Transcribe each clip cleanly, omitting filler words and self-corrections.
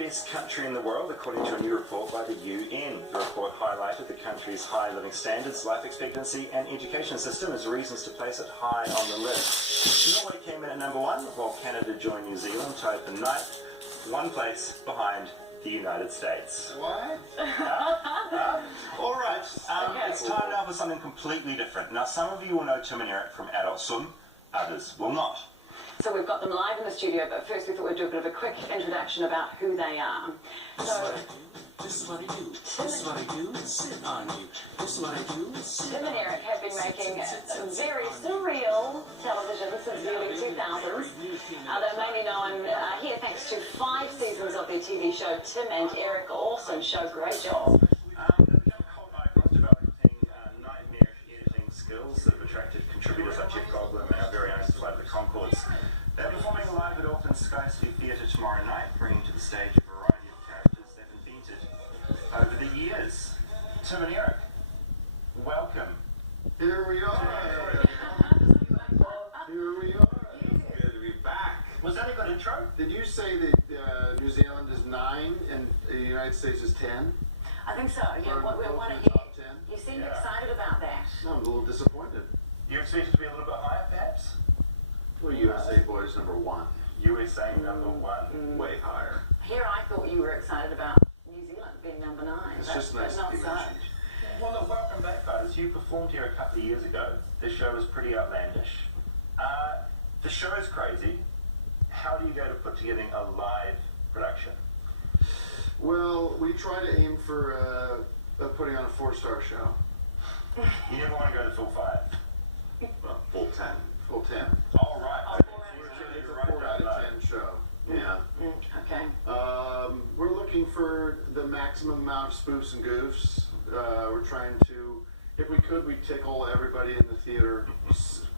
best country in the world, according to a new report by the UN. The report highlighted the country's high living standards, life expectancy and education system as reasons to place it high on the list. Norway came in at number 1, while Canada joined New Zealand, tied for 9th, one place behind the United States. What? All right, it's time now for something completely different. Now, some of you will know Tim and Eric from Adult Swim, others will not. So we've got them live in the studio, but first we thought we'd do a bit of a quick introduction about who they are. So, This is what I do. This is what I do. Sit on you. This is what I do. Tim and Eric have been making very surreal television since the early 2000s. They're mainly known here thanks to 5 seasons of their TV show Tim and Eric. Awesome show, great job. They've become cult icons, developing nightmarish editing skills that have attracted contributors like Jeff Goldblum and our very own Flight of the Conchords. They're performing live at Auckland Sky City Theatre tomorrow night, bringing to the stage a variety of characters they've invented over the years. Tim and Eric, welcome. Here we are. Here we are. Good to be back. Was that a good intro? Did you say that New Zealand is 9 and the United States is 10? I think so. Yeah, Or we want in to the top 10? You seem excited about that. No, I'm a little disappointed. You expected to be a little bit higher, perhaps? Well, USA boys number 1. USA number 1. Way higher. Here I thought you were excited about New Zealand being number 9. It's just nice to not be so. mentioned. Well, look, welcome back, guys. You performed here a couple of years ago. This show was pretty outlandish. The show is crazy. How do you go to put together a live production? Well, we try to aim for putting on a 4-star show. You never want to go to full 5. Well, full 10. Full 10. All right. Oh, Okay. It's a 4 out of 10 show. Yeah. Okay. We're looking for the maximum amount of spoofs and goofs. We're trying to, if we could, we'd tickle everybody in the theater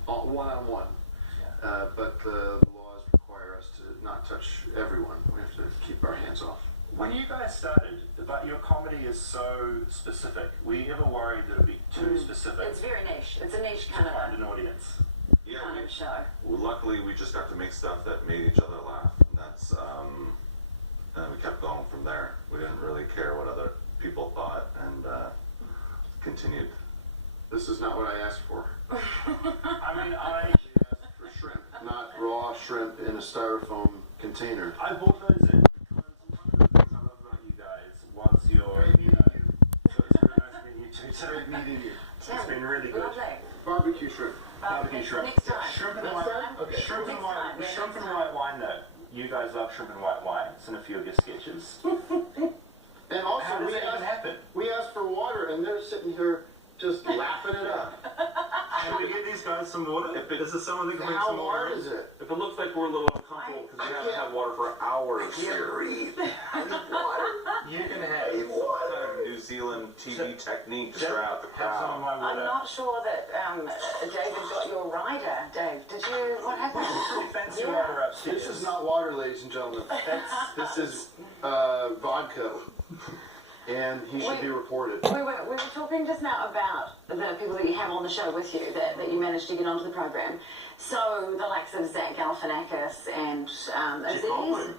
one-on-one. But the laws require us to not touch everyone. We have to keep our hands off. When you guys started, but your comedy is so specific, were you ever worried that it would be too specific It's very niche. It's a niche to kind find of an audience? kind of show. Well, luckily, we just got to make stuff that made each other laugh. And that's, and we kept going from there. We didn't really care what other people thought, and continued. This is not what I asked for. I mean, I asked for shrimp, not raw shrimp in a styrofoam container. bought those in because one of the things I love about you guys was your... Great meeting you. So it's really nice meeting you too. So Great meeting you. it's been really good. Lovely. Barbecue shrimp. Barbecue shrimp. Next time. Shrimp and Next white. time? Okay. Shrimp and Next white. time, yeah, Shrimp next and white wine, though. You guys love shrimp and white wine. It's in a few of your sketches. And How also, does that even happen? we asked for water, and they're sitting here just lapping it up. Should we get these guys some water? Is there someone that can bring How some water? hard is it? If it looks like we're a little uncomfortable because we haven't had water for hours here. breathe. I need water. You can I have need Some water. kind of New Zealand TV technique to draw out the have some of crowd. my I'm water. not sure that David got your rider. Dave, did you? What happened? Fancy Yeah. water upstairs. This is not water, ladies and gentlemen. This is vodka. And he should be reported. We were talking just now about the people that you have on the show with you that you managed to get onto the program. So the likes of Zach Galifianakis and Aziz. Goldblum.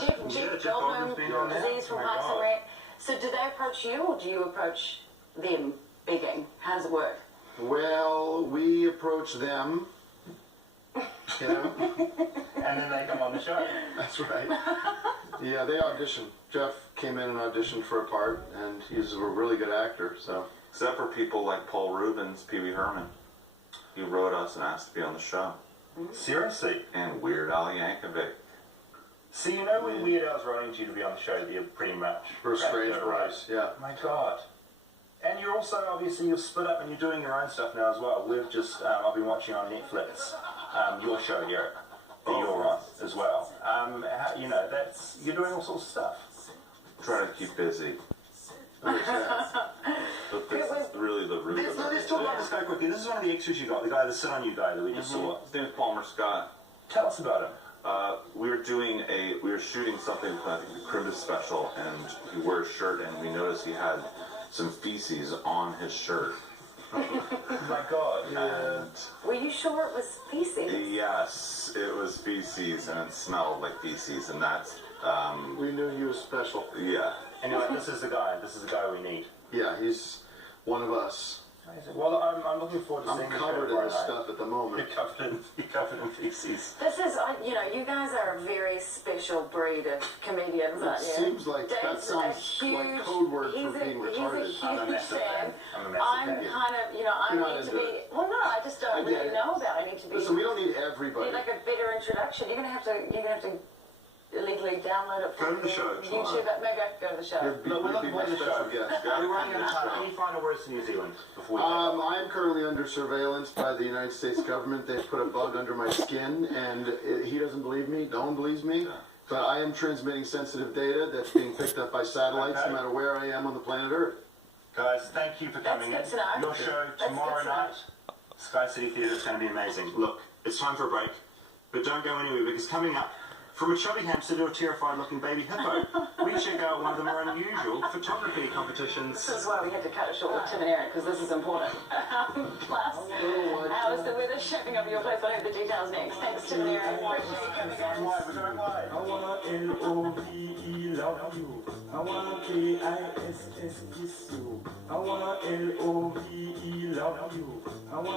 Jeff Goldblum's Goldblum, been on there. Aziz from Oh my Parks and God. Rec. So do they approach you or do you approach them begging? How does it work? Well, we approach them. You know? And then they come on the show. That's right. Yeah, they auditioned. Jeff came in and auditioned for a part, and he's a really good actor, so. Except for people like Paul Rubens, Pee Wee Herman. He wrote us and asked to be on the show. Seriously. And Weird Al Yankovic. So you know when Weird Al's writing to you to be on the show, you're pretty much... For Strange cracked, right? Boys, yeah. My God. And you're also, obviously, you're split up and you're doing your own stuff now as well. We've just, I've been watching on Netflix, your show, Eric, that you're on as well. You know, you're doing all sorts of stuff. Try to keep busy. But this is really the root of Let's talk about this guy quickly. This is one of the extras you got, the guy, the Sit On You guy that we just saw. His name is Palmer Scott. Tell us about him. We were shooting something, I think, the Christmas special, and he wore a shirt, and we noticed he had some feces on his shirt. My God. And Were you sure it was feces? yes, it was feces, and it smelled like feces, and that's We knew he was special. Yeah. Anyway, this is the guy we need. Yeah, he's one of us. Amazing. Well, I'm looking forward to I'm seeing the covered show in this tomorrow stuff at the night. moment. You're covered in feces. This is, you guys are a very special breed of comedians, It aren't you? seems like that Dave's sounds a like huge, code word he's for being retarded. He's a I'm a huge massive fan. fan. I'm a massive I'm fan. kind of, I You're not need to into be, it. well, no, I just don't I get really it. know about it. I need to be, Listen, we don't need everybody. need like a better introduction. You're gonna have to illegally download it Go from to the show tomorrow. YouTube. Maybe I could go to the show. You'd be, Look, we're you'd be looking my forward to the special show. guest. We're running out of time. Any final words to New Zealand before we take off? I am currently under surveillance by the United States government. They've put a bug under my skin, and he doesn't believe me. No one believes me. But I am transmitting sensitive data that's being picked up by satellites, Okay. no matter where I am on the planet Earth. Guys, thank you for coming That's in. good to know. Your show That's tomorrow good to know. night, Sky City Theatre, is going to be amazing. Look, it's time for a break, but don't go anywhere because coming up, from a chubby hamster to a terrified-looking baby hippo, we check out one of the more unusual photography competitions. This is why we had to cut it short with Tim and Eric, because this is important. Plus, how is the weather shaping up your place? We'll have the details next. Thanks, Tim and Eric. Appreciate you coming in. We're going wide. I wanna L-O-V-E love you. I wanna K-I-S-S kiss you. I wanna L-O-V-E love you. I wanna